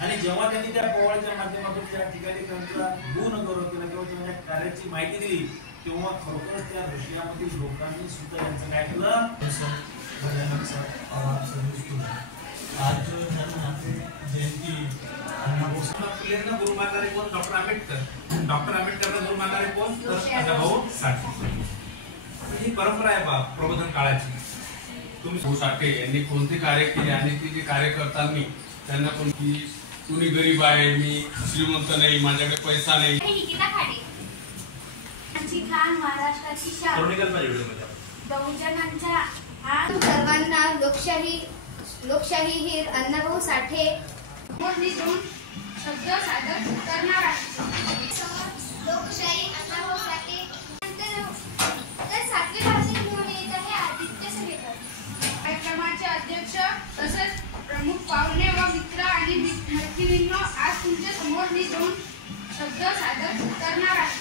आणि जेव्हा त्यांनी त्या पोवाड्याच्या माध्यमातून त्या ठिकाणी त्यांचा गुण गौरव केला किंवा त्यांच्या कार्याची माहिती दिली तेव्हा खरोखर त्या रशियामधील लोकांनी सुद्धा यांचं काय केलं। आज जो जयंती फुलेंना गुरु मानणारे कोण? डॉक्टर आंबेडकर। डॉक्टर आंबेडकरला गुरु मानणारे कोण? सदाभाऊ साठे। ही परंपरा आहे बा प्रबोधन काळाची। तुम्ही साठे यांनी कोणते कार्य केले आणि ते जे कार्य करताना त्यांना पण की कुणी गरीब आहे, मी श्रीमंत नाही, माझ्याकडे पैसा नाही। महाराष्ट्राची शान बहुजनांच्या सर्वांना लोकशाही ही अण्णाभाऊ साठे दोन शब्द सादर करणार आहे। लोकशाही अण्णाभाऊ साठे तर सातवी भाषेत घेऊन येत आहे आदित्य सरेकर। कार्यक्रमाचे अध्यक्ष तसेच प्रमुख पाहुणे व मित्र आणि मैत्रिणींनो, आज तुमच्या समोर मी दोन शब्द सादर करणार आहे।